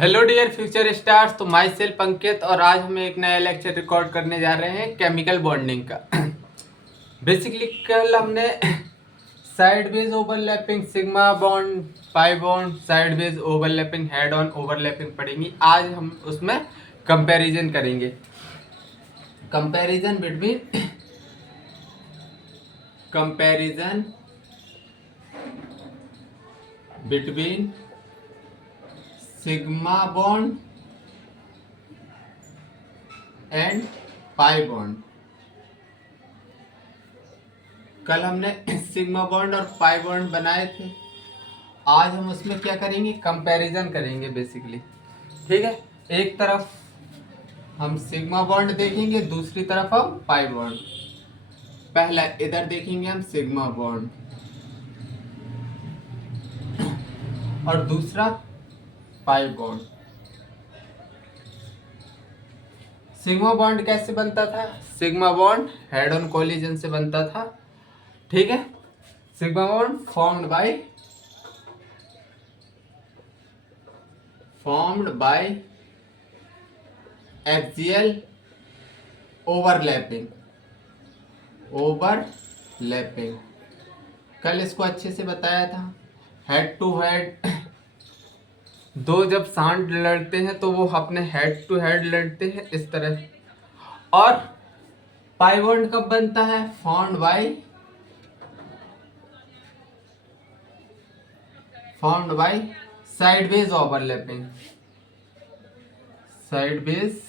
Hello dear future stars. तो my self अंकित और आज हम एक नया लेक्चर रिकॉर्ड करने जा रहे हैं केमिकल बॉन्डिंग का। बेसिकली कल हमने side wise overlapping, sigma bond, pi bond, side wise overlapping, head on overlapping पढ़ेंगे। आज हम उसमें कंपैरिजन करेंगे। Comparison between sigma bond and pi bond. कल हमने सिग्मा बॉन्ड और पाई बॉन्ड बनाए थे। आज हम उसमें क्या करेंगे, कंपैरिजन करेंगे बेसिकली। ठीक है, एक तरफ हम सिग्मा बॉन्ड देखेंगे, दूसरी तरफ हम पाई बॉन्ड। पहला इधर देखेंगे हम सिग्मा बॉन्ड और दूसरा पाई बॉन्ड। सिग्मा बॉन्ड कैसे बनता था? Sigma bond head on collision से बनता था। ठीक है, sigma bond formed bye axial overlapping. कल इसको अच्छे से बताया था। हेड टू हेड दो जब सांड लड़ते हैं तो वो अपने हेड टू हेड लड़ते हैं इस तरह। और पाई बॉन्ड कब बनता है? Formed by sideways overlapping. Sideways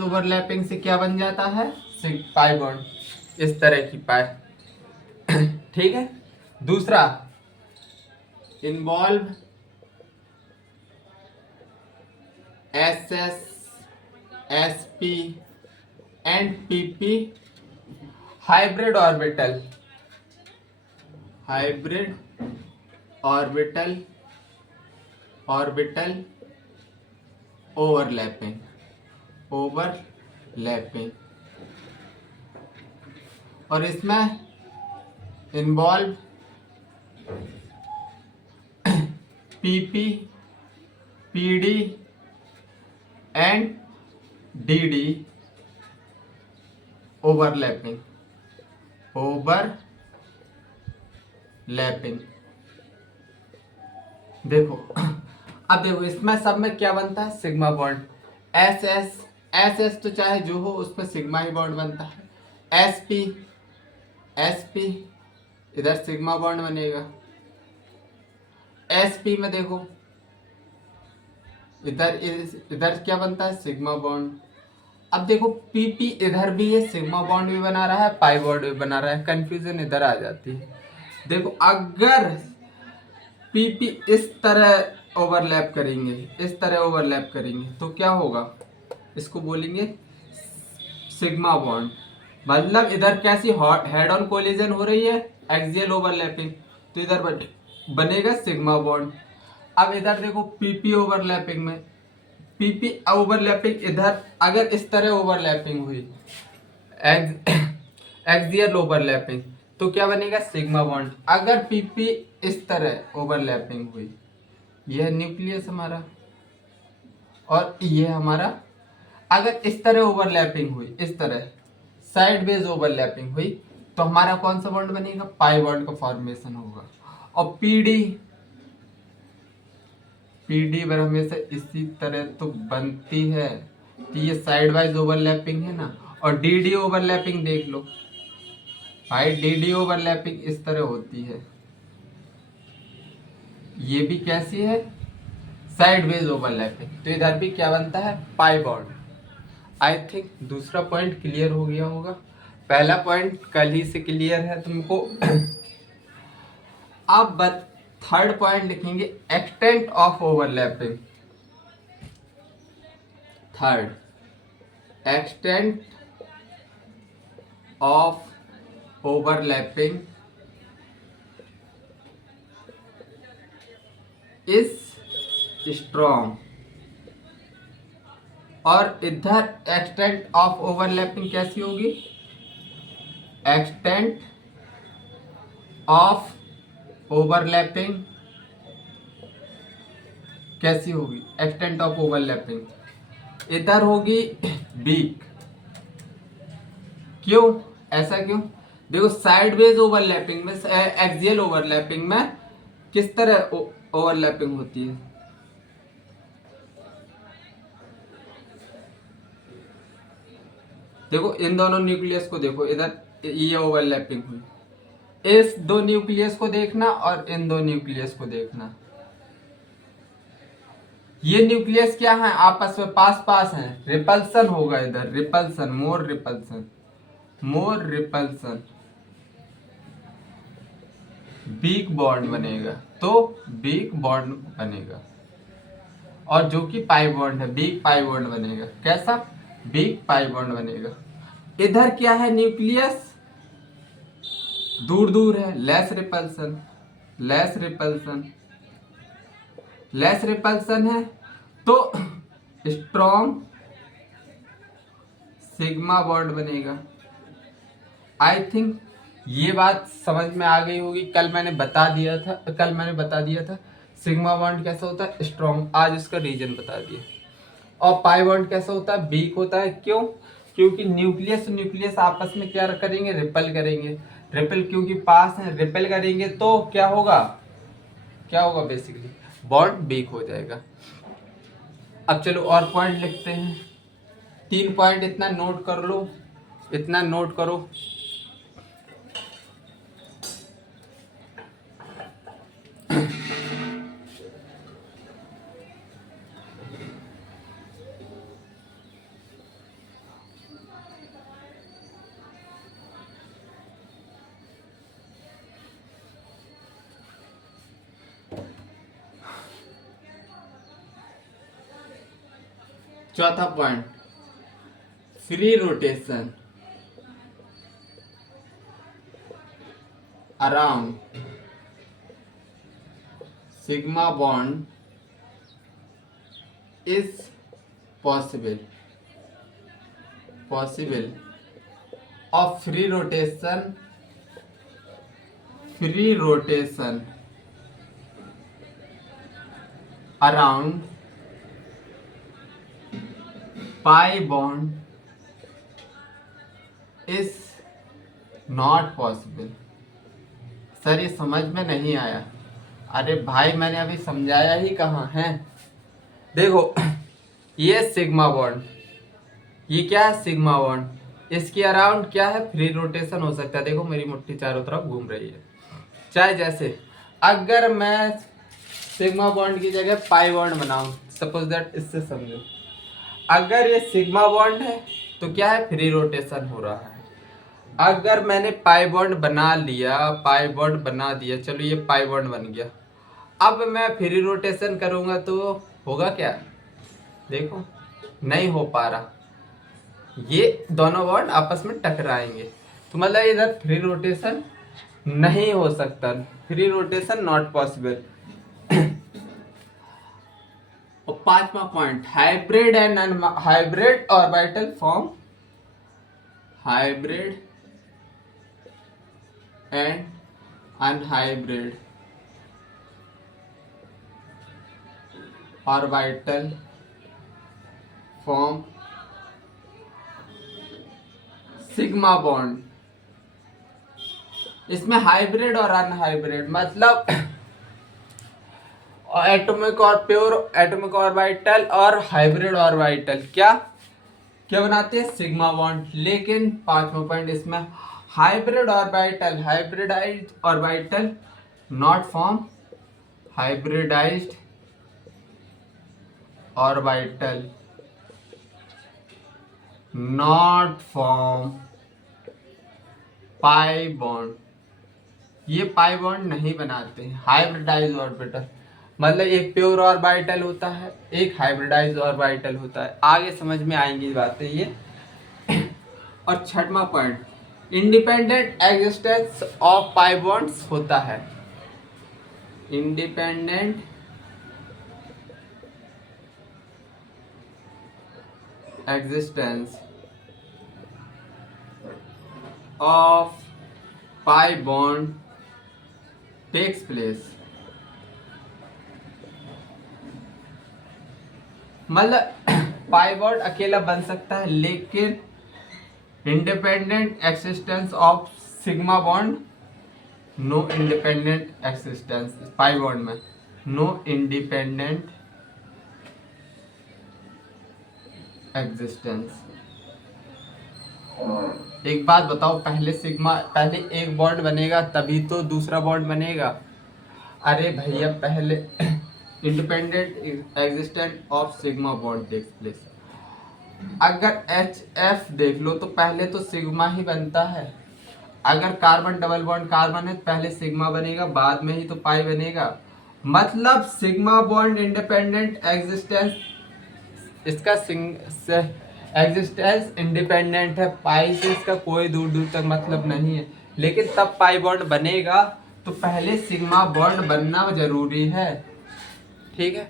overlapping से क्या बन जाता है? पाई बॉन्ड, इस तरह की पाई। ठीक है, दूसरा involve SS, SP and PP hybrid orbital overlapping. और इसमें involve PP, PD and DD overlapping. देखो, अब देखो इसमें सब में क्या बनता है? Sigma bond. एस तो चाहे जो हो उसमें सिग्मा ही बॉन्ड बनता है। SP इधर सिग्मा बॉन्ड बनेगा। SP में देखो इधर क्या बनता है? Sigma bond. अब देखो PP इधर भी है, सिग्मा बॉन्ड भी बना रहा है, पाई बॉन्ड भी बना रहा है। कंफ्यूजन इधर आ जाती है। देखो अगर PP इस तरह ओवरलैप करेंगे तो क्या होगा? इसको बोलेंगे सिग्मा बॉन्ड। मतलब इधर कैसी हेड ऑन कोलिजन हो रही है, एक्सियल ओवरलैपिंग, तो इधर बनेगा सिग्मा बॉन्ड। अब इधर देखो PP ओवरलैपिंग इधर अगर इस तरह ओवरलैपिंग हुई, एक्सियल ओवरलैपिंग, तो क्या बनेगा? Sigma bond. अगर PP इस तरह ओवरलैपिंग हुई, यह न्यूक्लियस हमारा और ये हमारा, अगर इस तरह ओवरलैपिंग हुई, इस तरह साइडवेज ओवरलैपिंग हुई, तो हमारा कौन सा बॉन्ड बनेगा? पाई बॉन्ड का फॉर्मेशन होगा। और पीडी पर हमेशा इसी तरह तो बनती है, तो ये साइड वाइज ओवरलैपिंग है ना। और डीडी ओवरलैपिंग देख लो भाई, डीडी ओवरलैपिंग इस तरह होती है। ये भी कैसी है? Sideways overlapping. तो इधर भी क्या बनता है? Pi bond. आई थिंक दूसरा पॉइंट क्लियर हो गया होगा। पहला पॉइंट कल ही से क्लियर है तुमको। अब थर्ड पॉइंट लिखेंगे, extent of overlapping. Third, extent of overlapping is strong. और इधर एक्सटेंट ऑफ ओवरलैपिंग कैसी होगी? एक्सटेंट ऑफ ओवरलैपिंग कैसी होगी, एक्सटेंट ऑफ ओवरलैपिंग इधर होगी वीक। क्यों, ऐसा क्यों? देखो साइडवेज ओवरलैपिंग में, एक्सियल ओवरलैपिंग में किस तरह ओवरलैपिंग होती है? देखो इन दोनों न्यूक्लियस को देखो, इधर ये ओवरलैपिंग हुई, इस दो न्यूक्लियस को देखना और इन दो न्यूक्लियस को देखना। ये न्यूक्लियस क्या है, आपस में पास पास हैं, रिपल्सन होगा इधर, repulsion, more repulsion, more repulsion, weak bond बनेगा, तो वीक बॉन्ड बनेगा। और जो कि पाई बॉन्ड है, वीक पाई बॉन्ड बनेगा। कैसा? वीक पाई बॉन्ड बनेगा। इधर क्या है, न्यूक्लियस दूर दूर है, less repulsion, less repulsion, less repulsion है, तो स्ट्रॉन्ग सिग्मा बॉन्ड बनेगा। आई थिंक ये बात समझ में आ गई होगी। कल मैंने बता दिया था सिग्मा बॉन्ड कैसा होता है, स्ट्रॉन्ग। आज इसका रीजन बता दिया। और पाई बॉन्ड कैसा होता है, वीक होता है। क्यों? क्योंकि न्यूक्लियस न्यूक्लियस आपस में क्या करेंगे, रिपेल करेंगे। रिपेल क्योंकि पास है, रिपेल करेंगे तो क्या होगा, क्या होगा, बेसिकली बॉन्ड वीक हो जाएगा। अब चलो और पॉइंट लिखते हैं। 3 पॉइंट इतना नोट कर लो, इतना नोट करो। चौथा point, free rotation around sigma bond is possible of free rotation around pi bond is not possible. Sir ये समझ में नहीं आया। अरे भाई मैंने अभी समझाया ही कहाँ है। देखो ये सिग्मा बॉन्ड, ये क्या है, सिग्मा बॉन्ड। इसके अराउंड क्या है, फ्री रोटेशन हो सकता है। देखो मेरी मुट्ठी चारों तरफ घूम रही है। चाहे जैसे अगर मैं सिग्मा बॉन्ड की जगह पाई बॉन्ड बनाऊं, सपोज दैट, इससे समझो, अगर ये सिग्मा बॉन्ड है तो क्या है, फ्री रोटेशन हो रहा है। अगर मैंने पाई बॉन्ड बना लिया, पाई बॉन्ड बना दिया, चलो ये पाई बॉन्ड बन गया। अब मैं फ्री रोटेशन करूंगा तो होगा क्या, देखो नहीं हो पा रहा, ये दोनों बॉन्ड आपस में टकराएंगे, तो मतलब इधर फ्री रोटेशन नहीं हो सकता, फ्री रोटेशन नॉट पॉसिबल। और 5वां point, hybrid and hybrid orbital form, hybrid and unhybrid orbital form sigma bond. इसमें हाइब्रिड और अनहाइब्रिड मतलब एटॉमिक और प्योर एटॉमिक ऑर्बिटल और हाइब्रिड ऑर्बिटल क्या क्या बनाते हैं, सिग्मा बॉन्ड। लेकिन 5वां पॉइंट इसमें, hybrid orbital, hybridised orbital not form, hybridised orbital not form pi bond. ये पाई बॉन्ड नहीं बनाते हैं। हाइब्रिडाइज्ड ऑर्बिटल मतलब एक प्योर ऑर्बिटल होता है, एक हाइब्रिडाइज्ड ऑर्बिटल होता है। आगे समझ में आएंगी बातें ये। और 6वां point, independent existence of pi bonds होता है। Independent existence of pi bond takes place. मतलब पाई बॉन्ड अकेला बन सकता है, लेकिन independent existence of sigma bond, no independent existence pi bond में, नो इंडिपेंडेंट एग्जिस्टेंस। एक बात बताओ, पहले एक बॉन्ड बनेगा तभी तो दूसरा बॉन्ड बनेगा। अरे भैया, पहले independent existence of sigma bond takes place. अगर एच एफ देख लो तो पहले तो सिग्मा ही बनता है। अगर कार्बन डबल बॉन्ड कार्बन है तो पहले सिग्मा बनेगा, बाद में ही तो पाई बनेगा। मतलब सिग्मा बॉन्ड इंडिपेंडेंट एग्जिस्टेंस, इसका एग्जिस्टेंस इंडिपेंडेंट है, पाई से इसका कोई दूर दूर तक मतलब नहीं है। लेकिन तब पाई बॉन्ड बनेगा तो पहले सिग्मा बॉन्ड बनना जरूरी है। ठीक है,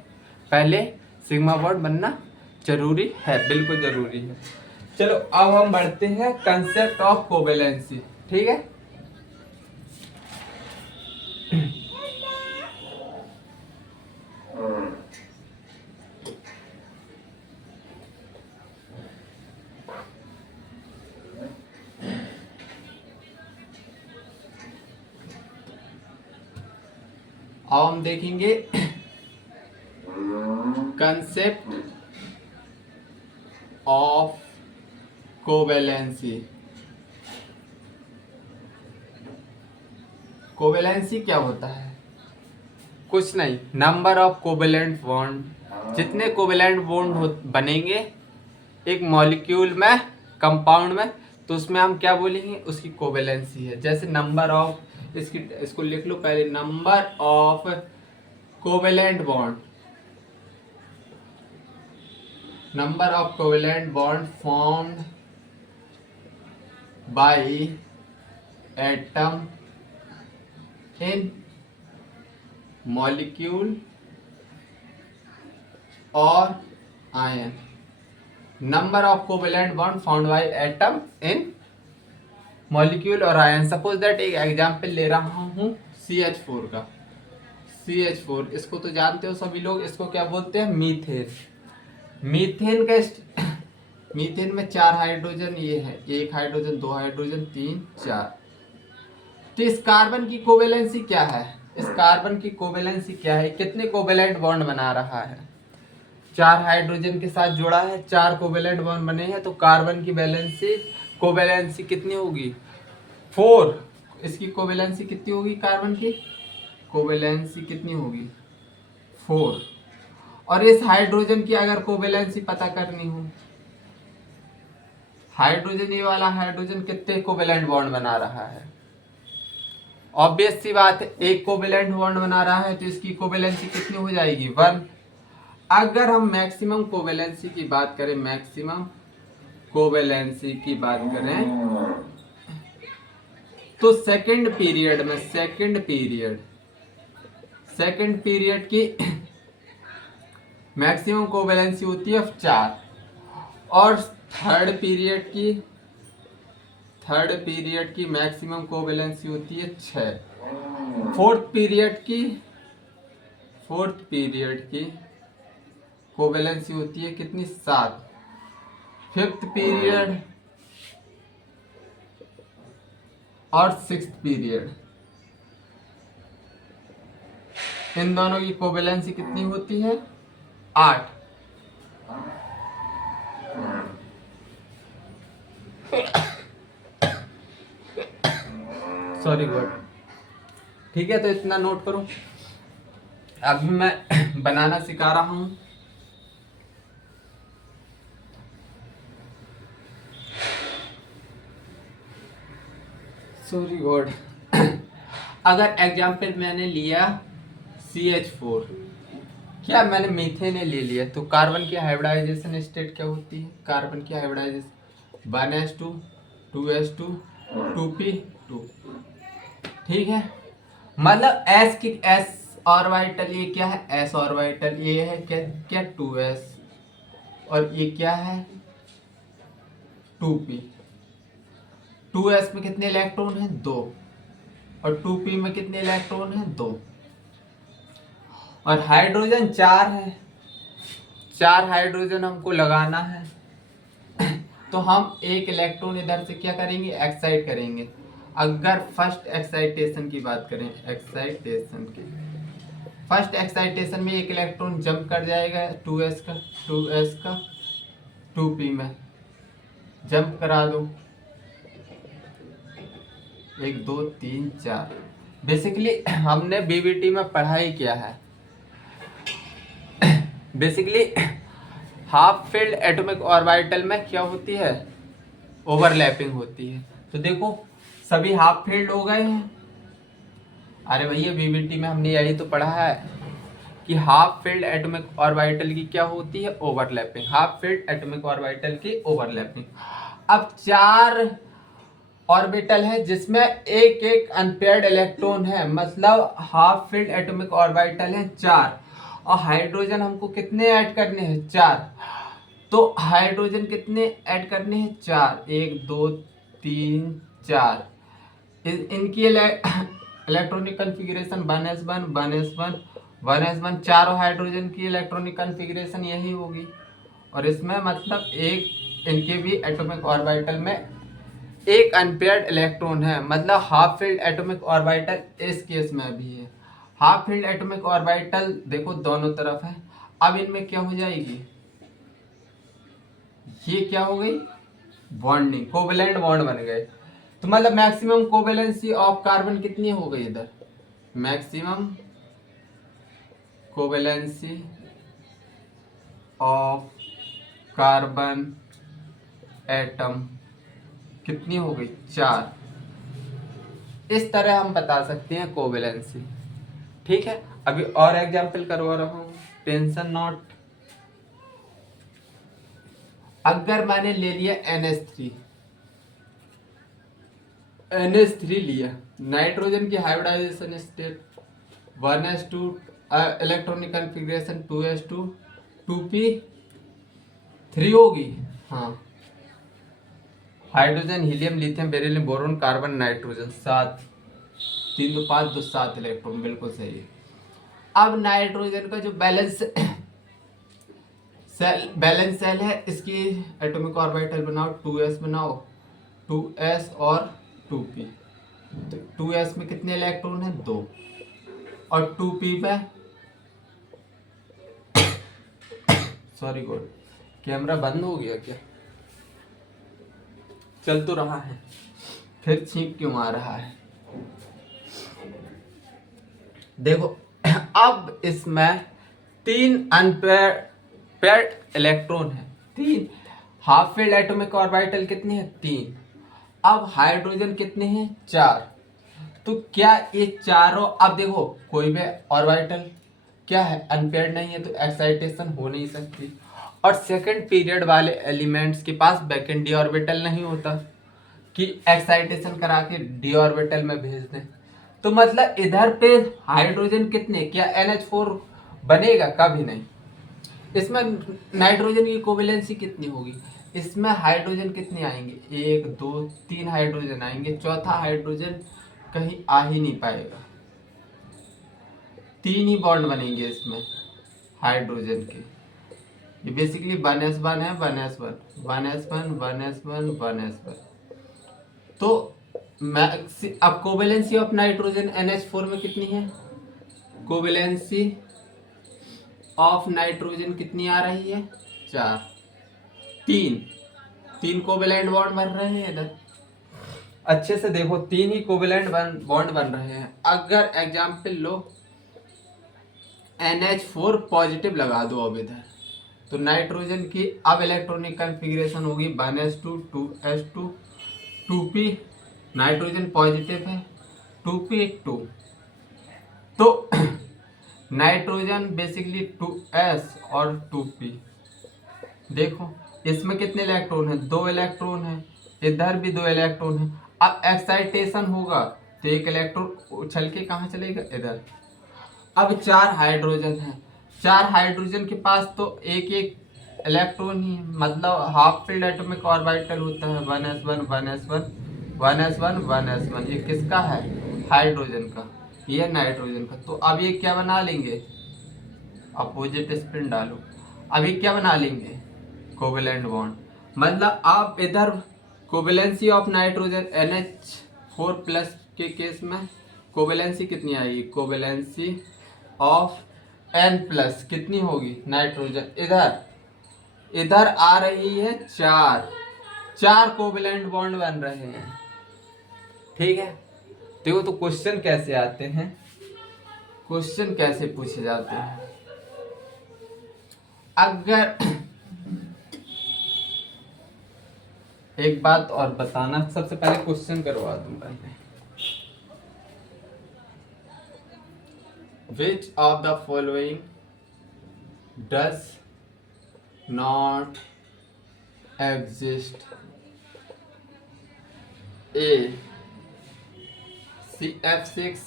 पहले सिग्मा बॉन्ड बनना जरूरी है, बिल्कुल जरूरी है। चलो अब हम बढ़ते हैं कंसेप्ट ऑफ कोवेलेंसी। ठीक है, अब हम देखेंगे कंसेप्ट ऑफ कोवेलेंसी। कोवेलेंसी क्या होता है? कुछ नहीं, नंबर ऑफ कोवेलेंट बॉन्ड, जितने कोवेलेंट बॉन्ड बनेंगे एक मॉलिक्यूल में, कंपाउंड में, तो उसमें हम क्या बोलेंगे, उसकी कोवेलेंसी है। जैसे नंबर ऑफ, इसको लिख लो पहले, number of covalent bond, number of covalent bond formed by atom in molecule और ion. Number of covalent bond found by atom in molecule और आयन। सपोज दैट एक एग्जांपल ले रहा हूँ CH4 का। CH4, इसको तो जानते हो सभी लोग, इसको क्या बोलते हैं, मीथेन। मीथेन का मीथेन में 4 हाइड्रोजन ये है, 1 हाइड्रोजन, 2 हाइड्रोजन, 3, 4। तो इस कार्बन की कोवेलेंसी क्या है, इस कार्बन की कोवेलेंसी क्या है, कितने कोवेलेंट बॉन्ड बना रहा है? 4 हाइड्रोजन के साथ जुड़ा है, 4 कोवेलेंट बॉन्ड बने हैं, तो कार्बन की कोवेलेंसी कितनी होगी? 4। इसकी कोवेलेंसी कितनी होगी, कार्बन की कोवेलेंसी कितनी होगी? 4। और इस हाइड्रोजन की अगर कोवेलेंसी पता करनी हो, हाइड्रोजन, ये वाला हाइड्रोजन कितने कोवेलेंट बॉन्ड बना रहा है? ऑब्वियस सी बात है, एक कोवेलेंट बॉन्ड बना रहा है तो इसकी कोवेलेंसी कितनी हो जाएगी? 1। अगर हम मैक्सिमम कोवेलेंसी की बात करें, मैक्सिमम कोवेलेंसी की बात करें तो सेकंड पीरियड की मैक्सिमम कोवेलेंसी होती है 4, और थर्ड पीरियड की मैक्सिमम कोवेलेंसी होती है 6। फोर्थ पीरियड की कोवेलेंसी होती है कितनी? 7। फिफ्थ पीरियड और सिक्स्थ पीरियड, इन दोनों की कोवेलेंसी कितनी होती है? 8। Sorry word. ठीक है, तो इतना नोट करो। अभी मैं बनाना सिखा रहा हूं। Sorry word. अगर एग्जाम्पल मैंने लिया CH4, क्या मैंने मीथेन ले लिया, तो कार्बन की हाइब्रिडाइजेशन स्टेट क्या होती है? कार्बन की हाइब्रिडाइजेशन 1s2 2s2 2p2। ठीक है, मतलब S ऑर्बिटल, ये क्या है? S ऑर्बिटल, ये है क्या 2s, और ये क्या है 2p। 2s में कितने इलेक्ट्रॉन हैं? 2, और 2p में कितने इलेक्ट्रॉन है? 2। और हाइड्रोजन 4 है, 4 हाइड्रोजन हमको लगाना है। तो हम एक इलेक्ट्रॉन इधर से क्या करेंगे? एक्साइट करेंगे। अगर फर्स्ट एक्साइटेशन की बात करें, फर्स्ट एक्साइटेशन में एक इलेक्ट्रॉन जंप कर जाएगा 2s का 2p में जंप करा दो। 1 2 3 4। बेसिकली हमने बीबीटी में पढ़ाई किया है। Basically half field atomic orbital में क्या होती है? ओवरलैपिंग होती है। तो देखो सभी हाफ फील्ड हो गए हैं। अरे भैया बीबीटी में हमने यही तो पढ़ा है कि हाफ फील्ड एटॉमिक ऑर्बिटल की क्या होती है? Overlapping. Half field atomic orbital की ओवरलैपिंग। अब 4 ऑर्बिटल है जिसमें एक एक अनपेयर्ड इलेक्ट्रॉन है, मतलब हाफ फील्ड एटॉमिक ऑर्बिटल है 4। और हाइड्रोजन हमको कितने ऐड करने हैं? 4। तो हाइड्रोजन कितने ऐड करने हैं? 4। 1 2 3 4। इनकी electronic configuration 1s1 1s1 1s1। चारों हाइड्रोजन की इलेक्ट्रॉनिक कन्फिग्रेशन यही होगी। और इसमें मतलब एक इनके भी एटॉमिक ऑर्बिटल में एक अनपेयर्ड इलेक्ट्रॉन है, मतलब हाफ फील्ड एटॉमिक ऑर्बिटल इस केस में भी है। हाफ फील्ड एटॉमिक ऑर्बिटल देखो दोनों तरफ है। अब इनमें क्या हो जाएगी? ये क्या हो गई? बॉन्डिंग, कोवेलेंट बॉन्ड बन गए। तो मतलब मैक्सिमम कोवेलेंसी ऑफ कार्बन कितनी हो गई इधर? Maximum covalency of carbon atom कितनी हो गई? 4। इस तरह हम बता सकते हैं कोवेलेंसी। ठीक है, अभी और एग्जांपल करवा रहा हूं। Tension not. अगर मैंने ले लिया NH3 लिया, नाइट्रोजन की hybridisation state 1s2, electronic configuration 2s2 2p3 होगी। हाँ, hydrogen helium lithium beryllium boron carbon nitrogen 7। 3 2 5 2 7 electron, बिल्कुल सही है। अब नाइट्रोजन का जो बैलेंस सेल है, इसकी एटॉमिक ऑर्बिटल बनाओ, 2s बनाओ, 2s और 2p। तो 2s में कितने इलेक्ट्रॉन है? 2। और 2p पे सॉरी गॉड, कैमरा बंद हो गया क्या? चल तो रहा है, फिर छींक क्यों आ रहा है? देखो अब इसमें 3 अनपेयर्ड इलेक्ट्रॉन है। 3 हाफ फील्ड एटॉमिक ऑर्बिटल कितने हैं? 3। अब हाइड्रोजन कितने हैं? 4। तो क्या ये चारों, अब देखो कोई भी ऑर्बिटल क्या है? अनपेयर्ड नहीं है, तो एक्साइटेशन हो नहीं सकती। और सेकंड पीरियड वाले एलिमेंट्स के पास बैकेंड डी ऑर्बिटल नहीं होता कि एक्साइटेशन करा के डी ऑर्बिटल में भेज दें। तो मतलब इधर पे हाइड्रोजन कितने, क्या NH4 बनेगा? कभी नहीं। इसमें नाइट्रोजन की कोवेलेंसी कितनी होगी? इसमें हाइड्रोजन कितने आएंगे? 1 2 3 हाइड्रोजन आएंगे, चौथा हाइड्रोजन कहीं आ ही नहीं पाएगा। 3 ही बॉन्ड बनेंगे इसमें हाइड्रोजन के। ये बेसिकली 1s1 है, 1s1 1s1 1s1 1s1। तो अब कोवेलेंसी ऑफ नाइट्रोजन NH4 में कितनी है? कोवेलेंसी ऑफ नाइट्रोजन कितनी आ रही है? 4। 3 कोवेलेंट बॉन्ड बन रहे हैं इधर। अच्छे से देखो, 3 ही कोवेलेंट बॉन्ड बन रहे हैं। अगर एग्जाम्पल लो NH4 पॉजिटिव लगा दो अब इधर, तो नाइट्रोजन की अब इलेक्ट्रॉनिक कन्फिग्रेशन होगी 1s2 2s2 2p। Nitrogen positive है, 2p 2। तो नाइट्रोजन बेसिकली 2s और 2p। देखो इसमें कितने इलेक्ट्रॉन है? 2 इलेक्ट्रॉन है, इधर भी 2 इलेक्ट्रॉन है। अब एक्साइटेशन होगा तो एक इलेक्ट्रॉन उछल के कहाँ चलेगा? इधर। अब 4 हाइड्रोजन है, 4 हाइड्रोजन के पास तो एक एक इलेक्ट्रॉन ही, मतलब हाफ फील्ड एटॉमिक ऑर्बिटल होता है 1s1 1s1 1s1 1s1। ये किसका है? हाइड्रोजन का, ये नाइट्रोजन का। तो अब ये क्या बना लेंगे, अपोजिट स्पिन डालो, अभी क्या बना लेंगे, कोवेलेंट बॉन्ड। मतलब आप इधर covalency of nitrogen NH4 plus के केस में कोवेलेंसी कितनी आएगी, कोवेलेंसी ऑफ N प्लस कितनी होगी नाइट्रोजन, इधर इधर आ रही है 4, 4 कोवेलेंट बॉन्ड बन रहे हैं। ठीक है, देखो तो क्वेश्चन कैसे आते हैं, क्वेश्चन कैसे पूछे जाते हैं। अगर एक बात और बताना, सबसे पहले क्वेश्चन करवा दूं पहले। Which of the following does not exist, A CF6,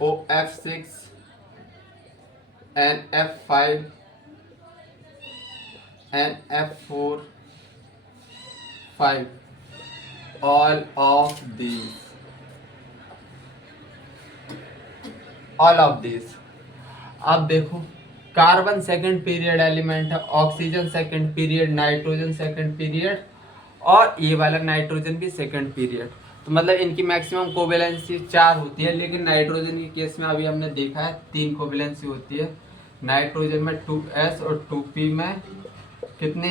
OF6, NF5, NF4, 5, all of these, all of these। अब देखो, कार्बन सेकंड पीरियड एलिमेंट है, oxygen second period, nitrogen second period, और ये वाला नाइट्रोजन भी सेकंड पीरियड। तो मतलब इनकी मैक्सिमम कोवेलेंसी 4 होती है, लेकिन नाइट्रोजन के केस में अभी हमने देखा है 3 कोवेलेंसी होती है। नाइट्रोजन में 2s और 2p में कितने,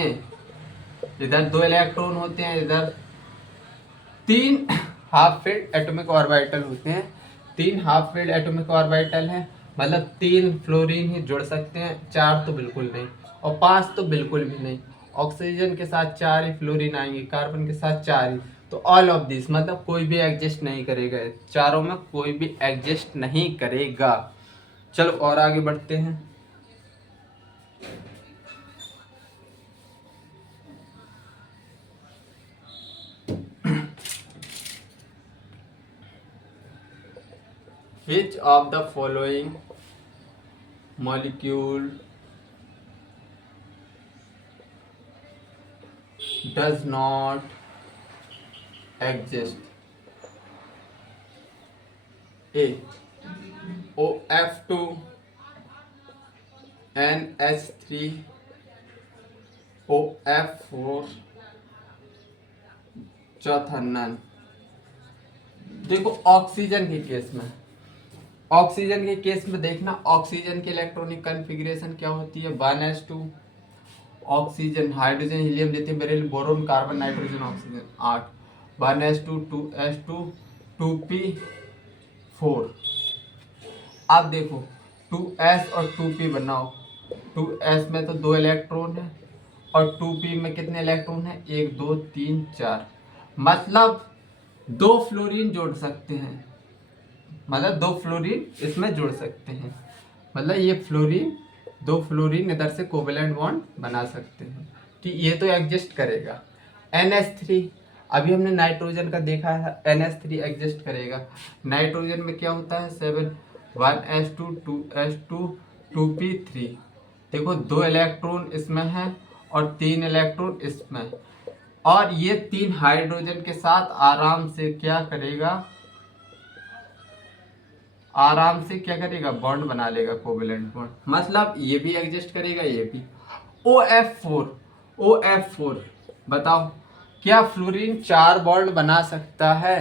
इधर 2 इलेक्ट्रॉन होते हैं, इधर 3 हाफ फिल्ड एटॉमिक ऑर्बिटल होते हैं, 3 हाफ फिल्ड एटॉमिक ऑर्बिटल हैं। मतलब 3 फ्लोरीन ही जुड़ सकते हैं, 4 तो बिल्कुल नहीं, और 5 तो बिल्कुल भी नहीं। ऑक्सीजन के साथ 4 ही फ्लोरीन आएंगे, कार्बन के साथ 4 ही। तो ऑल ऑफ दिस मतलब कोई भी एग्जिस्ट नहीं करेगा, चारों में कोई भी एग्जिस्ट नहीं करेगा। चलो और आगे बढ़ते हैं। Which of the following molecule does not exist, A OF2, NH3, OF4, चौथा नन। देखो ऑक्सीजन के केस में, ऑक्सीजन के केस में देखना, ऑक्सीजन की इलेक्ट्रॉनिक कॉन्फ़िगरेशन क्या होती है, 1s2, oxygen, hydrogen, helium, lithium, beryllium, boron, carbon, nitrogen, oxygen, 8, 1s2, 2s2, 2p4। अब देखो 2s और 2p बनाओ, 2s में तो 2 इलेक्ट्रॉन है, और 2p में कितने इलेक्ट्रॉन है, 1 2 3 4, मतलब 2 फ्लोरीन जोड़ सकते हैं, मतलब 2 फ्लोरीन इसमें जोड़ सकते हैं, मतलब ये फ्लोरीन 2 फ्लोरीन इधर से कोवेलेंट बॉन्ड बना सकते हैं कि ये तो एग्जिस्ट करेगा। NH3, अभी हमने नाइट्रोजन का देखा है, NH3 एग्जिस्ट करेगा। नाइट्रोजन में क्या होता है, 7, 1s2, 2s2, 2p3। देखो 2 इलेक्ट्रॉन इसमें है और 3 इलेक्ट्रॉन इसमें, और ये 3 हाइड्रोजन के साथ आराम से क्या करेगा, आराम से क्या करेगा, बॉन्ड बना लेगा, कोवेलेंट बॉन्ड। मतलब ये भी एग्जिस्ट करेगा, ये भी। OF4, OF4 बताओ क्या फ्लोरीन 4 बॉन्ड बना सकता है,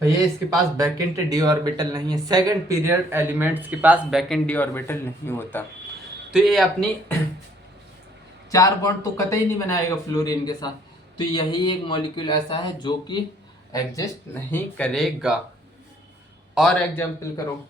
भैया इसके पास वैकेंट डी ऑर्बिटल नहीं है, सेकंड पीरियड एलिमेंट्स के पास वैकेंट डी ऑर्बिटल नहीं होता, तो ये अपनी 4 बॉन्ड तो कतई नहीं बनाएगा फ्लोरीन के साथ। तो यही एक मॉलिक्यूल ऐसा है जो कि एग्जिस्ट नहीं करेगा। और एग्जाम्पल करो।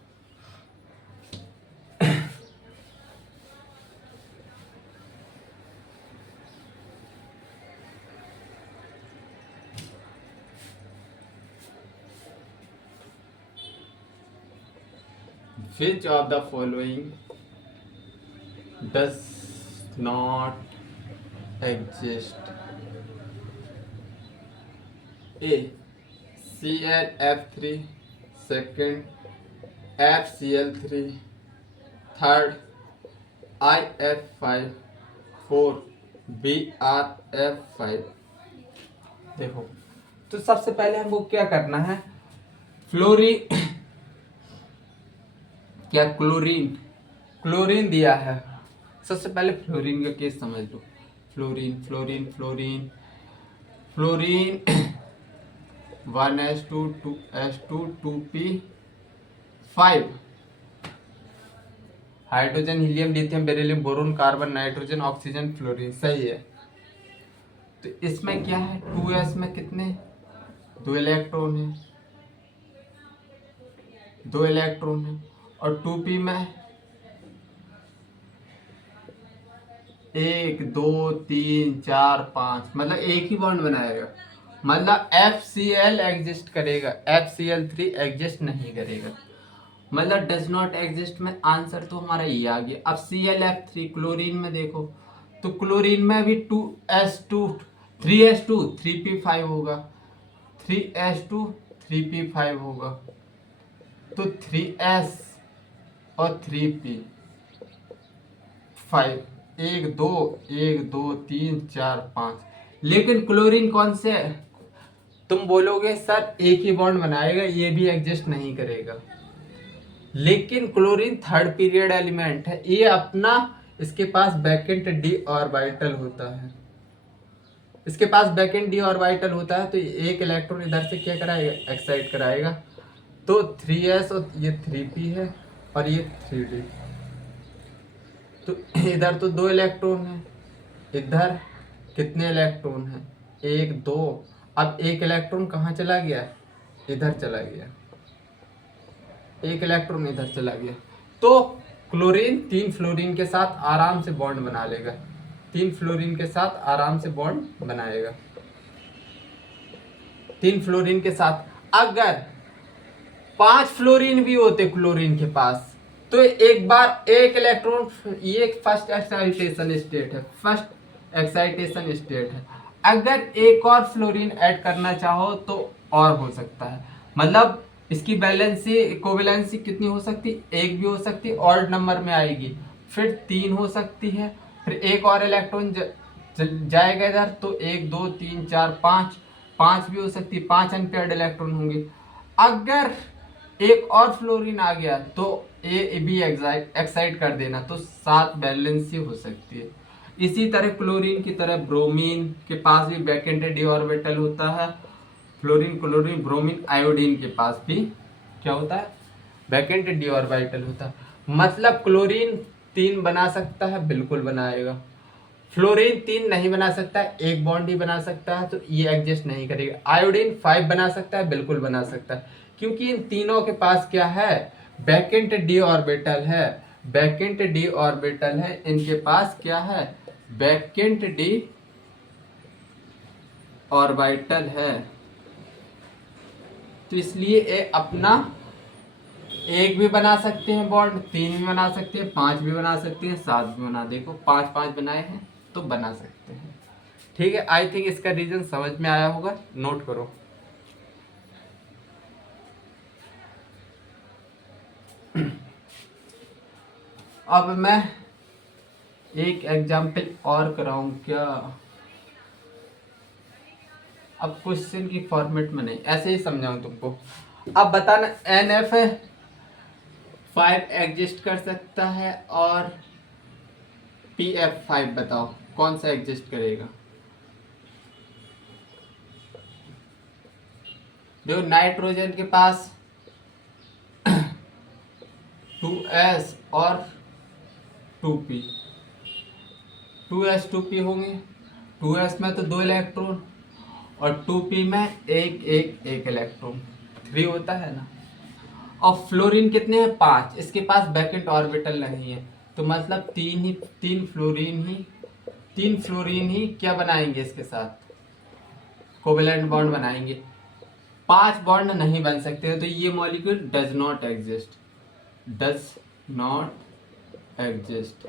Which of the following does not exist, A ClF3, second FCl3, third IF5, fourth BrF5। देखो तो सबसे पहले हमको क्या करना है, फ्लोरीन क्या क्लोरीन, क्लोरीन दिया है। सबसे पहले फ्लोरीन का केस समझ लो। Fluorine fluorine fluorine fluorine 1s2 2s2 2p5, hydrogen helium lithium beryllium boron carbon nitrogen oxygen fluorine, सही है। तो इसमें क्या है, 2s में कितने, 2 इलेक्ट्रॉन है, 2 इलेक्ट्रॉन है, और 2p में 1 2 3 4 5, मतलब एक ही बॉन्ड बनाएगा, मतलब FCl एग्जिस्ट करेगा, FCl3 एग्जिस्ट नहीं करेगा, मतलब डज नॉट एग्जिस्ट में आंसर तो हमारा ये आ गया। अब ClF3 क्लोरीन में देखो, तो क्लोरीन में भी 2s2 3s2 3p5 होगा, 3s2 3p5 होगा, तो 3s और 3p5, 1 2 1 2 3 4 5। लेकिन क्लोरीन कौन से है, तुम बोलोगे सर एक ही बॉन्ड बनाएगा, ये भी एग्जिस्ट नहीं करेगा, लेकिन क्लोरीन थर्ड पीरियड एलिमेंट है, ये अपना, इसके पास वैकेंट डी ऑर्बिटल होता है, इसके पास वैकेंट डी ऑर्बिटल होता है, तो एक इलेक्ट्रॉन इधर से क्या कराएगा, एक्साइट कराएगा, तो 3s और ये 3p है और ये 3d, तो इधर तो 2 इलेक्ट्रॉन है, इधर कितने इलेक्ट्रॉन है, 1 2, अब एक इलेक्ट्रॉन कहाँ चला गया, इधर चला गया, एक इलेक्ट्रॉन इधर चला गया, तो क्लोरीन 3 फ्लोरीन के साथ आराम से बॉन्ड बना लेगा, 3 फ्लोरीन के साथ आराम से बॉन्ड बनाएगा, 3 फ्लोरीन के साथ। अगर 5 फ्लोरीन भी होते क्लोरीन के पास, तो एक बार एक इलेक्ट्रॉन, ये फर्स्ट एक्साइटेशन स्टेट है, फर्स्ट एक्साइटेशन स्टेट है, अगर एक और फ्लोरीन ऐड करना चाहो तो और हो सकता है, मतलब इसकी बैलेंसी कोवेलेंसी कितनी हो सकती, एक भी हो सकती, ऑड नंबर में आएगी, फिर 3 हो सकती है, फिर एक और इलेक्ट्रॉन जाएगा इधर, तो 1 2 3 4 5, 5 भी हो सकती है, 5 अनपेयर्ड इलेक्ट्रॉन होंगे। अगर एक और फ्लोरीन आ गया तो ए भी एक्साइट कर देना, तो 7 बैलेंसी हो सकती है। इसी तरह क्लोरीन की तरह ब्रोमीन के पास भी वैकेंट डी ऑर्बिटल होता है, फ्लोरीन क्लोरीन ब्रोमीन आयोडीन के पास भी क्या होता है, वैकेंट डी ऑर्बिटल होता है। मतलब क्लोरीन 3 बना सकता है, बिल्कुल बनाएगा, फ्लोरीन 3 नहीं बना सकता है, एक बॉन्ड ही बना सकता है, तो ये एग्जिस्ट नहीं करेगा। आयोडीन 5 बना सकता है, बिल्कुल बना सकता है, क्योंकि इन तीनों के पास क्या है, वैकेंट डी ऑर्बिटल है, वैकेंट डी ऑर्बिटल है, इनके पास क्या है, वैकेंट डी ऑर्बिटल है, तो इसलिए ये अपना एक भी बना सकते हैं बॉन्ड, 3 भी बना सकते हैं, 5 भी बना सकते हैं, 7 भी बना, देखो 5 5 बनाए हैं तो बना सकते हैं। ठीक है, आई थिंक इसका रीजन समझ में आया होगा, नोट करो। अब मैं एक एग्जाम्पल और कराऊं क्या, अब क्वेश्चन की फॉर्मेट में नहीं, ऐसे ही समझाऊं तुमको। अब बताना NF5 एग्जिस्ट कर सकता है और PF5 बताओ कौन सा एग्जिस्ट करेगा। देखो नाइट्रोजन के पास 2s और 2p, 2s 2p होंगे, 2s में तो 2 इलेक्ट्रॉन और 2p में एक इलेक्ट्रॉन, 3 होता है ना। और फ्लोरीन कितने हैं, 5, इसके पास वैकेंट ऑर्बिटल नहीं है, तो मतलब 3 फ्लोरीन ही क्या बनाएंगे, इसके साथ कोवेलेंट बॉन्ड बनाएंगे, 5 बॉन्ड नहीं बन सकते, तो ये molecule does not exist, does not exist.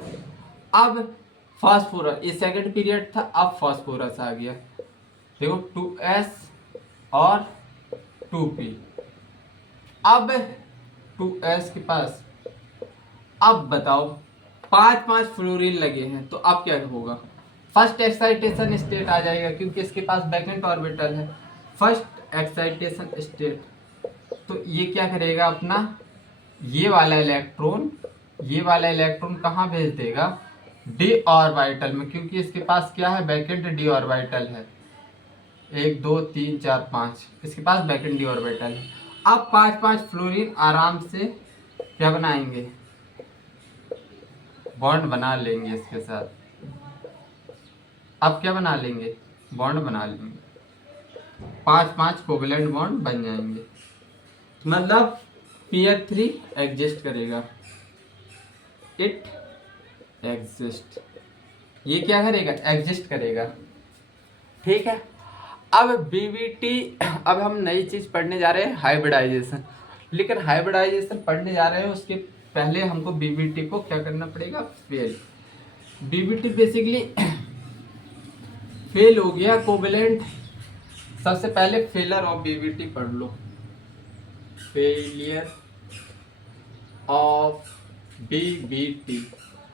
अब फास्फोरस, ये सेकंड पीरियड था, अब फास्फोरस आ गया, देखो 2s और 2p, अब 2s के पास, अब बताओ 5 5 फ्लोरीन लगे हैं, तो अब क्या होगा, फर्स्ट एक्साइटेशन स्टेट आ जाएगा, क्योंकि इसके पास वैकेंट ऑर्बिटल है, फर्स्ट एक्साइटेशन स्टेट, तो ये क्या करेगा अपना, ये वाला इलेक्ट्रॉन कहाँ भेज देगा, डी ऑर्बिटल में, क्योंकि इसके पास क्या है, वैकेंट डी ऑर्बिटल है, 1 2 3 4 5, इसके पास वैकेंट डी ऑर्बिटल है। अब 5 फ्लोरीन आराम से क्या बनाएंगे, बॉन्ड बना लेंगे इसके साथ। अब क्या बना लेंगे, बॉन्ड बना लेंगे, 5 कोवेलेंट बॉन्ड बन जाएंगे, मतलब PF3 एग्जिस्ट करेगा, इट एग्जिस्ट, ये क्या करेगा, एग्जिस्ट करेगा। ठीक है, अब BBT, अब हम नई चीज पढ़ने जा रहे हैं, हाइब्रिडाइजेशन। लेकिन हाइब्रिडाइजेशन पढ़ने जा रहे हैं उसके पहले हमको BBT को क्या करना पड़ेगा, फेल। BBT बेसिकली फेल हो गया कोवेलेंट। सबसे पहले फेलर ऑफ BBT पढ़ लो, फेलियर ऑफ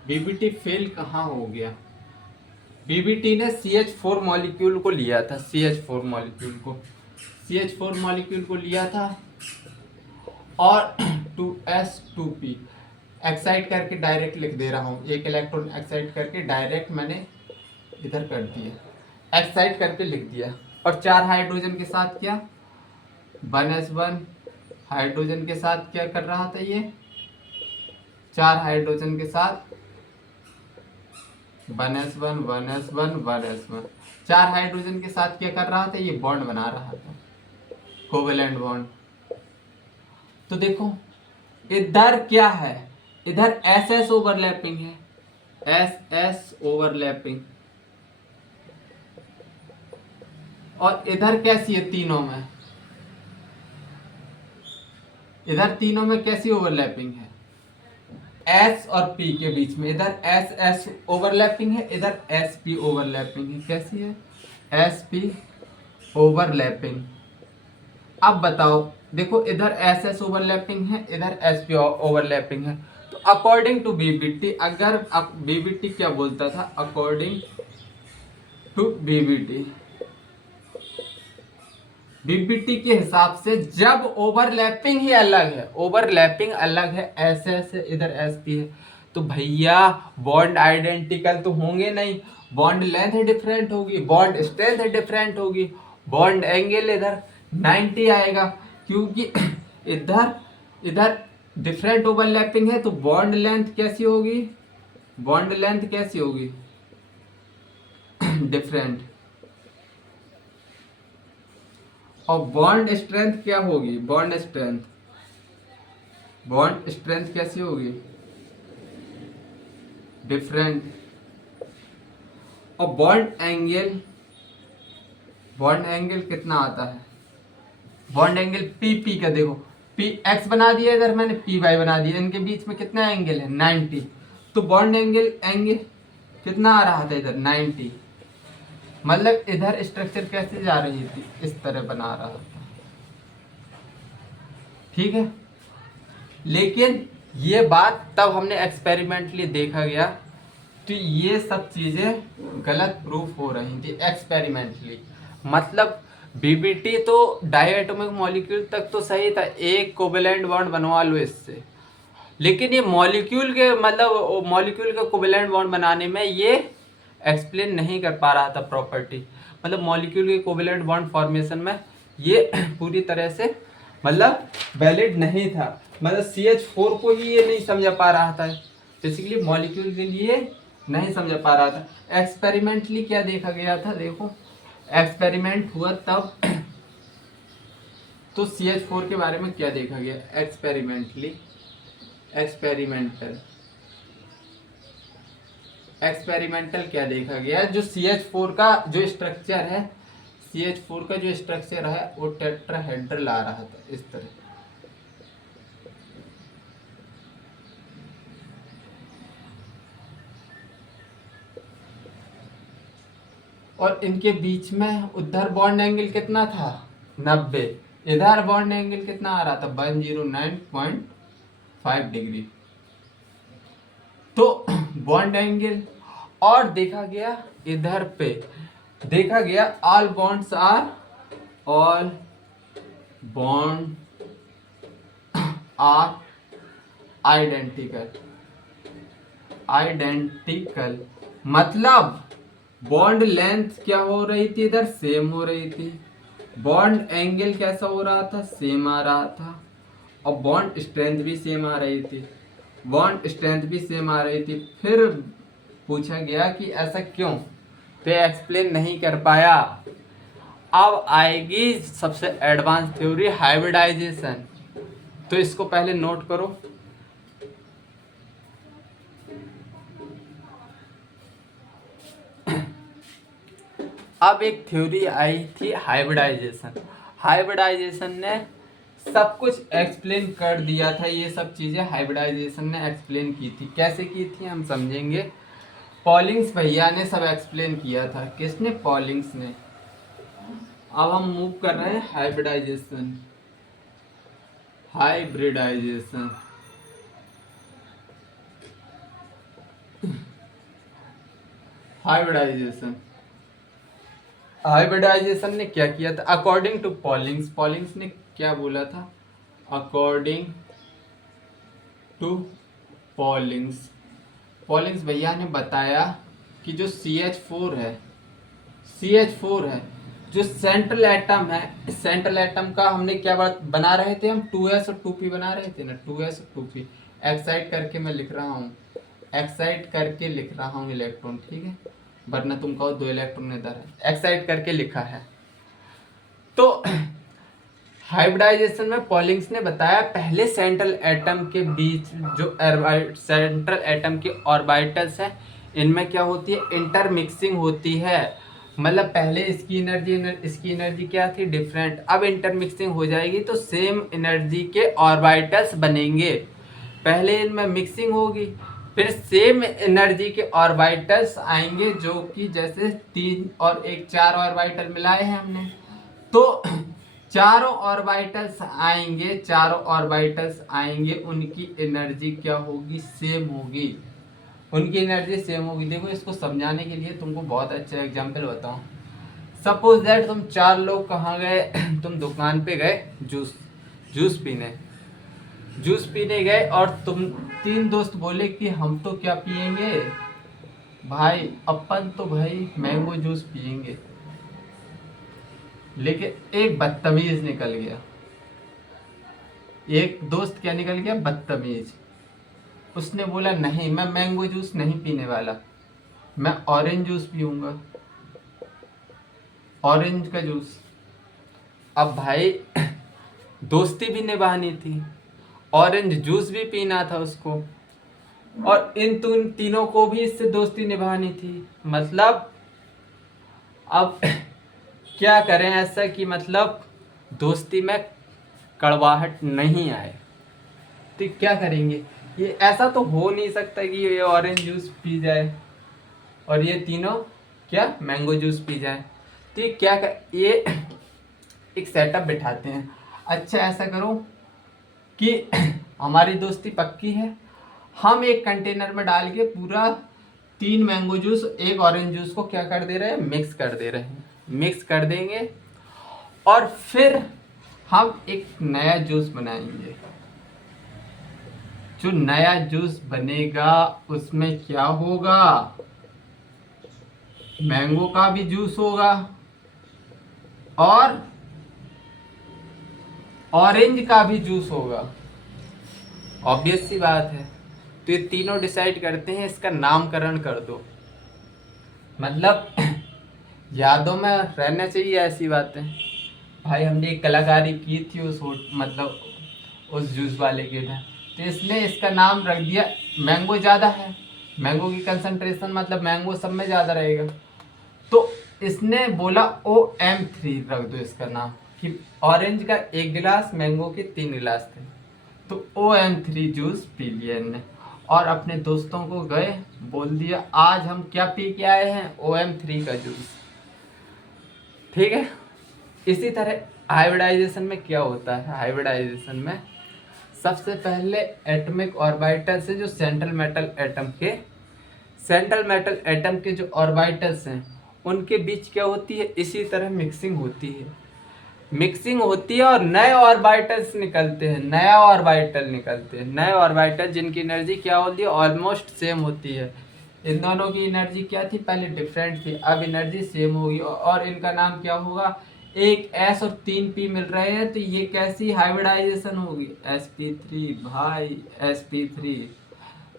BBT फेल कहाँ हो गया, BBT ने CH4 मॉलिक्यूल को लिया था, CH4 मॉलिक्यूल को लिया था और 2s2p एक्साइट करके डायरेक्ट लिख दे रहा हूँ, एक इलेक्ट्रॉन एक्साइट करके डायरेक्ट मैंने इधर कर दिया, एक्साइट करके लिख दिया। और 4 हाइड्रोजन के साथ क्या, 1s1 हाइड्रोजन के साथ क्या कर रहा था, ये 4 हाइड्रोजन के साथ 1s1 4 हाइड्रोजन के साथ क्या कर रहा था, ये बॉन्ड बना रहा था, कोवेलेंट बॉन्ड। तो देखो इधर क्या है, इधर SS ओवरलैपिंग है, SS ओवरलैपिंग, और इधर कैसी है, तीनों में, इधर तीनों में कैसी ओवरलैपिंग है, S और P के बीच में, इधर SS ओवरलैपिंग है, इधर SP ओवरलैपिंग है, कैसी है, SP ओवरलैपिंग। अब बताओ, देखो इधर SS ओवरलैपिंग है, इधर SP ओवरलैपिंग है, तो अकॉर्डिंग टू BBT, अगर BBT क्या बोलता था, अकॉर्डिंग टू BBT के हिसाब से जब ओवरलैपिंग ही अलग है, SS है, इधर SP है, तो भैया बॉन्ड आइडेंटिकल तो होंगे नहीं, बॉन्ड लेंथ डिफरेंट होगी, बॉन्ड स्ट्रेंथ डिफरेंट होगी, बॉन्ड एंगल इधर 90 आएगा, क्योंकि इधर डिफरेंट ओवरलैपिंग है, तो बॉन्ड लेंथ कैसी होगी, डिफरेंट। और बॉन्ड स्ट्रेंथ क्या होगी, बॉन्ड स्ट्रेंथ कैसी होगी, डिफरेंट। और बॉन्ड एंगल कितना आता है, बॉन्ड एंगल PP का देखो, PX बना दिया इधर मैंने, PY बना दिया, इनके बीच में कितना एंगल है, 90, तो बॉन्ड एंगल कितना आ रहा था, इधर 90, मतलब इधर स्ट्रक्चर कैसे जा रही थी, इस तरह बना रहा था। ठीक है, लेकिन ये बात तब हमने एक्सपेरिमेंटली देखा गया, तो ये सब चीजें गलत प्रूफ हो रही थी एक्सपेरिमेंटली। मतलब BBT तो डायएटॉमिक मॉलिक्यूल तक तो सही था, एक कोवेलेंट बॉन्ड बनवा लो इससे, लेकिन ये मॉलिक्यूल के कोवेलेंट बॉन्ड बनाने में ये एक्सप्लेन नहीं कर पा रहा था प्रॉपर्टी, मतलब मॉलिक्यूल के कोवेलेंट बॉन्ड फॉर्मेशन में ये पूरी तरह से वैलिड नहीं था, मतलब CH4 को ही ये नहीं समझा पा रहा था, बेसिकली मॉलिक्यूल के लिए नहीं समझा पा रहा था। एक्सपेरिमेंटली क्या देखा गया था, देखो एक्सपेरिमेंट हुआ तब, तो CH4 के बारे में क्या देखा गया, एक्सपेरिमेंटल क्या देखा गया, जो CH4 का जो स्ट्रक्चर है, वो टेट्राहेड्रल आ रहा था इस तरह, और इनके बीच में उधर बॉन्ड एंगल कितना था, 90, इधर बॉन्ड एंगल कितना आ रहा था, 109.5 डिग्री। तो बॉन्ड एंगल, और देखा गया इधर पे, देखा गया all bonds are all bond are identical मतलब बॉन्ड लेंथ क्या हो रही थी, इधर सेम हो रही थी, बॉन्ड एंगल कैसा हो रहा था, सेम आ रहा था, और बॉन्ड स्ट्रेंथ भी सेम आ रही थी, फिर पूछा गया कि ऐसा क्यों, तो एक्सप्लेन नहीं कर पाया। अब आएगी सबसे एडवांस थ्योरी, हाइब्रिडाइजेशन। तो इसको पहले नोट करो। अब एक थ्योरी आई थी हाइब्रिडाइजेशन ने सब कुछ एक्सप्लेन कर दिया था। ये सब चीजें हाइब्रिडाइजेशन ने एक्सप्लेन की थी। कैसे की थी हम समझेंगे। पॉलिंग्स भैया ने सब एक्सप्लेन किया था। किसने? पॉलिंग्स ने। अब हम मूव कर रहे हैं हाइब्रिडाइजेशन। हाइब्रिडाइजेशन ने क्या किया था? अकॉर्डिंग टू पॉलिंग्स ने क्या बोला था? अकॉर्डिंग टू पॉलिंग्स भैया ने बताया कि जो CH4 है, जो सेंट्रल एटम का हमने क्या बना रहे थे हम, 2s और 2p बना रहे थे ना, 2s और 2p। एक्साइट करके मैं लिख रहा हूँ इलेक्ट्रॉन, ठीक है, वरना तुम कहो 2 इलेक्ट्रॉन इधर है, एक्साइट करके लिखा है। तो हाइब्रिडाइजेशन में पॉलिंग्स ने बताया पहले सेंट्रल एटम के बीच जो सेंट्रल एटम के ऑर्बिटल्स हैं, इनमें क्या होती है? इंटरमिक्सिंग होती है। मतलब पहले इसकी एनर्जी क्या थी? डिफरेंट। अब इंटरमिक्सिंग हो जाएगी तो सेम एनर्जी के ऑर्बिटल्स बनेंगे। पहले इनमें मिक्सिंग होगी, फिर सेम एनर्जी के ऑर्बिटल्स आएंगे, जो कि जैसे 3 और 1 4 ऑर्बिटल मिलाए हैं हमने, तो चारों ऑर्बिटल्स आएंगे, उनकी एनर्जी क्या होगी? सेम होगी। देखो, इसको समझाने के लिए तुमको बहुत अच्छा एग्जांपल बताऊं। सपोज दैट तुम 4 लोग कहाँ गए? तुम दुकान पे गए जूस पीने गए, और तुम 3 दोस्त बोले कि हम तो क्या पियेंगे भाई, अपन तो भाई मैंगो जूस पियेंगे। लेकिन एक बदतमीज निकल गया, एक दोस्त क्या निकल गया? बदतमीज। उसने बोला नहीं, मैं मैंगो जूस नहीं पीने वाला, मैं ऑरेंज जूस पीऊंगा, ऑरेंज का जूस। अब भाई दोस्ती भी निभानी थी, ऑरेंज जूस भी पीना था उसको, और इन तीनों को भी इससे दोस्ती निभानी थी। मतलब अब क्या करें ऐसा कि मतलब दोस्ती में कड़वाहट नहीं आए, तो क्या करेंगे? ये ऐसा तो हो नहीं सकता कि ये ऑरेंज जूस पी जाए और ये तीनों क्या मैंगो जूस पी जाए। तो ये क्या ये एक सेटअप बिठाते हैं। अच्छा, ऐसा करो कि हमारी दोस्ती पक्की है, हम एक कंटेनर में डाल के पूरा 3 मैंगो जूस 1 ऑरेंज जूस को क्या कर दे रहे हैं? मिक्स कर देंगे, और फिर हम एक नया जूस बनाएंगे। जो नया जूस बनेगा उसमें क्या होगा? मैंगो का भी जूस होगा और ऑरेंज का भी जूस होगा। ऑब्वियस सी बात है। तो ये तीनों डिसाइड करते हैं, इसका नामकरण कर दो। मतलब यादों में रहना चाहिए ऐसी बातें। भाई हमने एक कलाकारी की थी उस जूस वाले के इधर, तो इसने इसका नाम रख दिया, मैंगो ज़्यादा है, मैंगो की कंसंट्रेशन मतलब मैंगो सब में ज़्यादा रहेगा, तो इसने बोला OM3 रख दो इसका नाम, कि ऑरेंज का 1 गिलास, मैंगो के 3 गिलास थे, तो OM3 जूस पी लिया इनने, और अपने दोस्तों को गए बोल दिया आज हम क्या पी के आए हैं? OM3 का जूस। ठीक है। इसी तरह हाइब्रिडाइजेशन में क्या होता है? हाइब्रिडाइजेशन में सबसे पहले एटॉमिक ऑर्बिटल से जो सेंट्रल मेटल एटम के जो ऑर्बिटल्स हैं उनके बीच क्या होती है? इसी तरह मिक्सिंग होती है। मिक्सिंग होती है और नए ऑर्बिटल्स निकलते हैं, नया ऑर्बिटल निकलते हैं, नए ऑर्बिटल जिनकी एनर्जी क्या होती है, ऑलमोस्ट सेम होती है। इन दोनों की एनर्जी क्या थी, पहले डिफरेंट थी, अब एनर्जी सेम होगी और इनका नाम क्या होगा, एक एस और 3 पी मिल रहे हैं, तो ये कैसी हाइब्रिडाइजेशन होगी, sp3 भाई, sp3।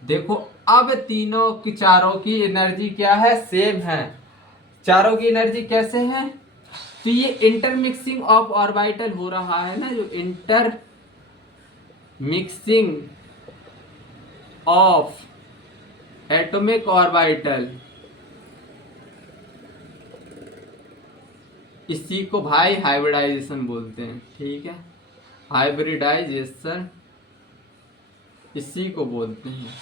देखो अब तीनों की चारों की एनर्जी क्या है, सेम है, चारों की एनर्जी कैसे है, तो ये इंटरमिक्सिंग ऑफ ऑर्बिटल हो रहा है ना, जो inter mixing of atomic orbital, इसी को भाई हाइब्रिडाइजेशन बोलते हैं, ठीक है, हाइब्रिडाइजेशन इसी को बोलते हैं,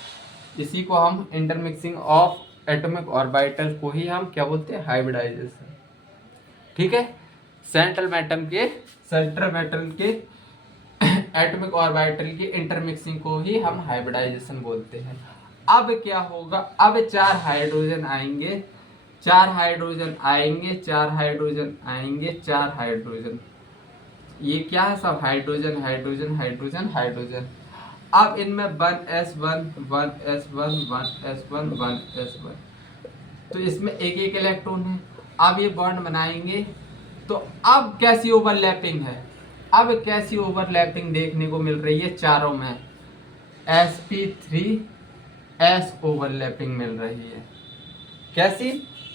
इसी को हम इंटरमिक्सिंग ऑफ एटॉमिक ऑर्बिटल को ही हम क्या बोलते हैं, हाइब्रिडाइजेशन, ठीक है। सेंट्रल मेटल के एटॉमिक ऑर्बिटल की इंटरमिक्सिंग को ही हम हाइब्रिडाइजेशन बोलते हैं। अब क्या होगा, अब 4 हाइड्रोजन आएंगे, 4 हाइड्रोजन आएंगे, 4 हाइड्रोजन आएंगे, 4 हाइड्रोजन, ये क्या है, सब हाइड्रोजन हाइड्रोजन हाइड्रोजन हाइड्रोजन। अब इनमें 1s1 1s1 1s1 1s1, तो इसमें एक एक इलेक्ट्रॉन है। अब ये बॉन्ड बनाएंगे, तो अब कैसी ओवरलैपिंग है, अब कैसी ओवरलैपिंग देखने को मिल रही है चारों में, sp3s ओवरलैपिंग मिल रही है, कैसी,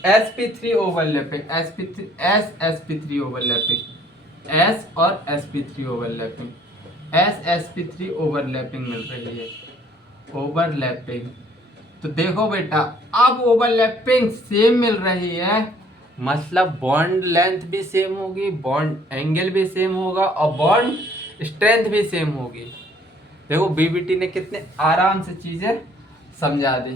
sp3 overlapping, sp3 overlapping, s और sp3 ओवरलैपिंग, sp3 ओवरलैपिंग मिल रही है, ओवरलैपिंग। तो देखो बेटा, अब ओवरलैपिंग सेम मिल रही है, मतलब बॉन्ड लेंथ भी सेम होगी, बॉन्ड एंगल भी सेम होगा और बॉन्ड स्ट्रेंथ भी सेम होगी। देखो बीबीटी ने कितने आराम से चीजें समझा दी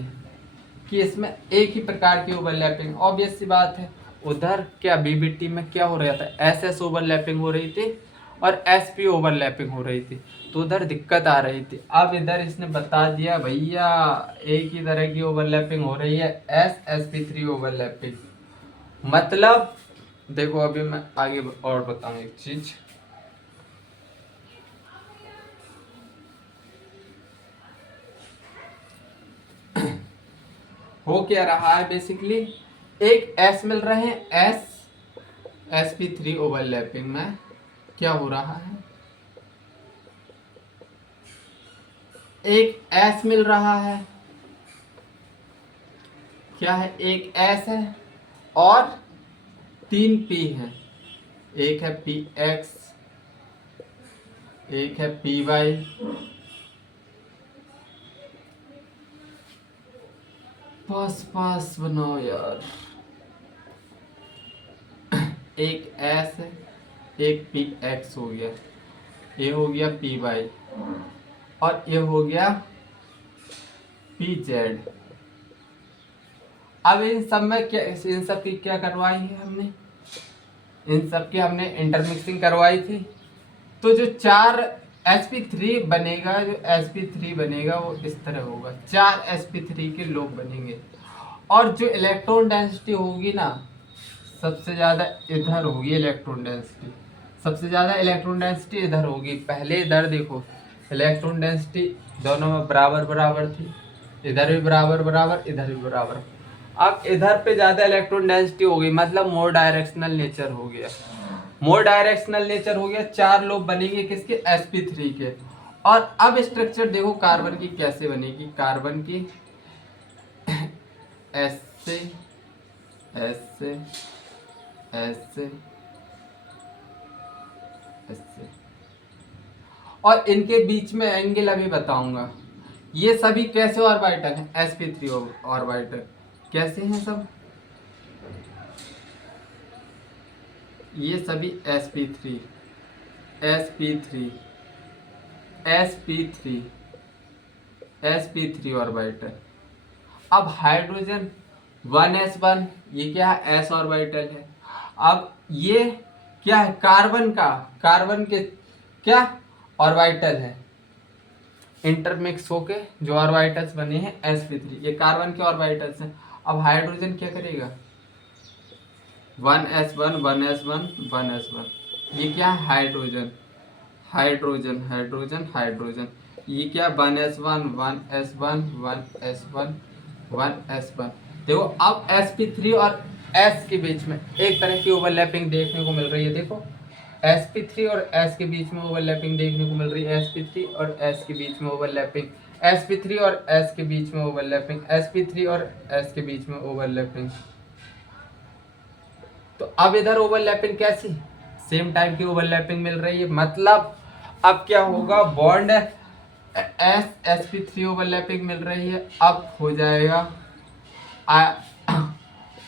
कि इसमें एक ही प्रकार की ओवरलैपिंग, ऑब्वियस सी बात है। उधर क्या बीबीटी में क्या हो रहा था, एसएस ओवरलैपिंग हो रही थी और एसपी ओवरलैपिंग हो रही थी, तो उधर दिक्कत आ रही थी। अब इधर इसने बता दिया भैया एक ही तरह की ओवरलैपिंग हो रही है, sp3 ओवरलैपिंग। मतलब देखो अभी मैं आगे और बताऊं एक चीज, हो क्या रहा है, बेसिकली एक S मिल रहे हैं, sp3 ओवरलैपिंग में क्या हो रहा है, एक S मिल रहा है, क्या है, एक S है और 3p है, एक है px, एक है py, पास बनाओ यार, एक S है, एक px हो गया, ये हो गया py और ये हो गया pz। अब इन सब में क्या, इन सब की क्या करवाई है हमने, इन सब की हमने इंटरमिक्सिंग करवाई थी। तो जो 4sp3 बनेगा, जो sp3 बनेगा वो इस तरह होगा, 4sp3 के लोब बनेंगे और जो इलेक्ट्रॉन डेंसिटी होगी ना, सबसे ज़्यादा इधर होगी इलेक्ट्रॉन डेंसिटी, सबसे ज़्यादा इलेक्ट्रॉन डेंसिटी इधर होगी। पहले इधर देखो इलेक्ट्रॉन डेंसिटी दोनों में बराबर बराबर थी, इधर भी बराबर बराबर, इधर भी बराबर। अब इधर पे ज़्यादा इलेक्ट्रॉन डेंसिटी हो गई, मतलब मोर डायरेक्शनल नेचर हो गया, मोर डायरेक्शनल नेचर हो गया, 4 लोब बनेंगे किसके, sp3 के। और अब स्ट्रक्चर देखो कार्बन की कैसे बनेगी, कार्बन की ऐसे ऐसे ऐसे ऐसे, और इनके बीच में एंगल अभी बताऊंगा। ये सभी कैसे ऑर्बिटल हैं, sp3 ऑर्बिटल कैसे हैं सब, ये सभी sp3 sp3 sp3 sp3 orbital. अब हाइड्रोजन 1s1, ये क्या है, s ऑर्बिटल है। अब ये क्या है, कार्बन का, कार्बन के क्या ऑर्बिटल है, इंटरमिक्स होके जो ऑर्बिटल्स बने हैं sp3, ये कार्बन के ऑर्बिटल्स हैं। अब हाइड्रोजन क्या करेगा, 1s1 1s1 1s1, ये क्या है, हाइड्रोजन हाइड्रोजन हाइड्रोजन हाइड्रोजन। ये क्या, 1s1 1s1 1s1 1s1। देखो अब sp3 और s के बीच में एक तरह की ओवरलैपिंग देखने को मिल रही है। देखो sp3 और s के बीच में ओवरलैपिंग देखने को मिल रही है, sp3 और s के बीच में ओवरलैपिंग, sp3 और s के बीच में ओवरलैपिंग, sp3 और s के बीच में ओवरलैपिंग। तो अब इधर ओवरलैपिंग कैसी, सेम टाइप की ओवरलैपिंग मिल रही है। मतलब अब क्या होगा, बॉन्ड sp3 ओवरलैपिंग मिल रही है, अब हो जाएगा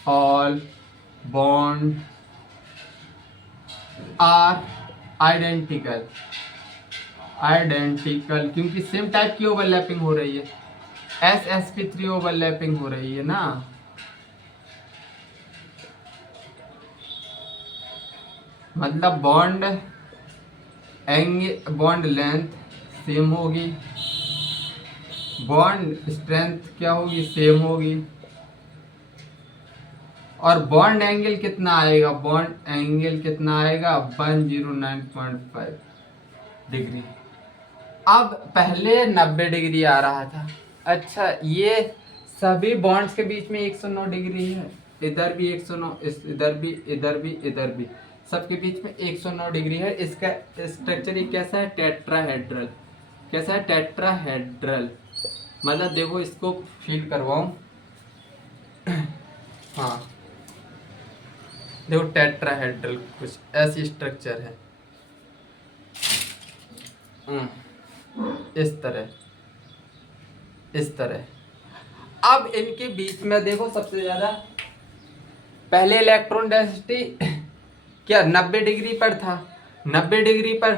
all bond are identical, identical क्योंकि सेम टाइप की ओवरलैपिंग हो रही है, sp3 ओवरलैपिंग हो रही है ना। मतलब बॉन्ड बॉन्ड लेंथ सेम होगी, बॉन्ड स्ट्रेंथ क्या होगी, सेम होगी, और बॉन्ड एंगल कितना आएगा, बॉन्ड एंगल कितना आएगा, 109.5 डिग्री। अब पहले 90 डिग्री आ रहा था। अच्छा, ये सभी बॉन्ड्स के बीच में 109 डिग्री है, इधर भी 109, इधर भी, इधर भी, इधर भी, सबके बीच में 109 डिग्री है। इसका स्ट्रक्चर ये कैसा है, टेट्राहेड्रल। कैसा है, टेट्राहेड्रल। मतलब देखो इसको फील करवाऊं, हाँ देखो टेट्राहेड्रल कुछ ऐसी स्ट्रक्चर है, इस तरह, इस तरह। अब इनके बीच में देखो सबसे ज्यादा पहले इलेक्ट्रॉन डेंसिटी क्या 90 डिग्री पर था, 90 डिग्री पर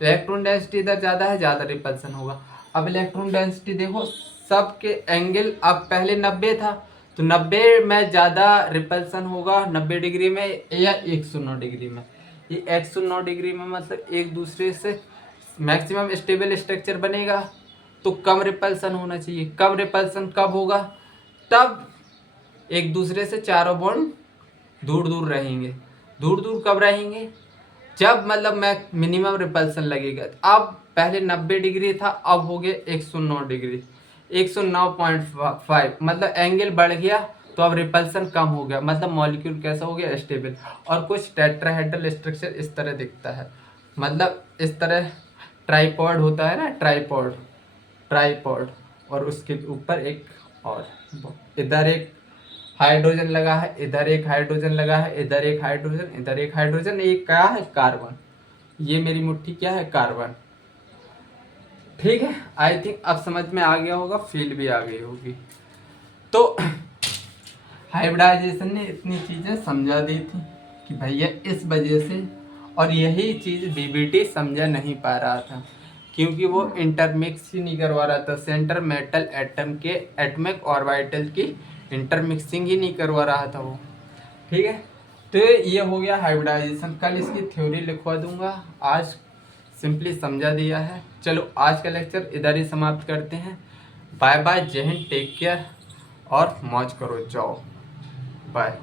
इलेक्ट्रॉन डेंसिटी इधर ज़्यादा है, ज़्यादा रिपल्सन होगा। अब इलेक्ट्रॉन डेंसिटी देखो सबके एंगल, अब पहले 90 था तो 90 में ज़्यादा रिपल्सन होगा 90 डिग्री में या 109 डिग्री में। ये 109 डिग्री में मतलब एक दूसरे से मैक्सिमम स्टेबल स्ट्रक्चर बनेगा, तो कम रिपल्सन होना चाहिए। कम रिपल्सन कब होगा, तब एक दूसरे से चारों बॉन्ड दूर दूर रहेंगे। दूर दूर कब रहेंगे, जब मतलब मैं मिनिमम रिपल्सन लगेगा। अब पहले 90 डिग्री था, अब हो गया 109 डिग्री, 109.5, मतलब एंगल बढ़ गया तो अब रिपल्सन कम हो गया, मतलब मॉलिक्यूल कैसा हो गया, स्टेबल। और कुछ टेट्राहेड्रल स्ट्रक्चर इस तरह दिखता है, मतलब इस तरह ट्राइपॉड होता है ना, ट्राइपॉड, ट्राइपॉड, और उसके ऊपर एक और, इधर एक हाइड्रोजन लगा है, इधर एक हाइड्रोजन लगा है, इधर एक हाइड्रोजन, इधर एक हाइड्रोजन, एक क्या है, कार्बन। ये मेरी मुट्ठी क्या है, कार्बन। ठीक है, आई थिंक अब समझ में आ गया होगा, फील भी आ गई होगी। तो हाइब्रिडाइजेशन ने इतनी चीज़ें समझा दी थी कि भैया इस वजह से, और यही चीज़ बीबीटी समझा नहीं पा रहा था क्योंकि वो इंटरमिक्स ही नहीं करवा रहा था, सेंटर मेटल एटम के एटमिक ऑर्बिटल की इंटरमिक्सिंग ही नहीं करवा रहा था वो। ठीक है, तो ये हो गया हाइब्रिडाइजेशन। कल इसकी थ्योरी लिखवा दूंगा, आज सिंपली समझा दिया है। चलो आज का लेक्चर इधर ही समाप्त करते हैं। बाय बाय, जय हिंद, टेक केयर और मौज करो, जाओ, बाय।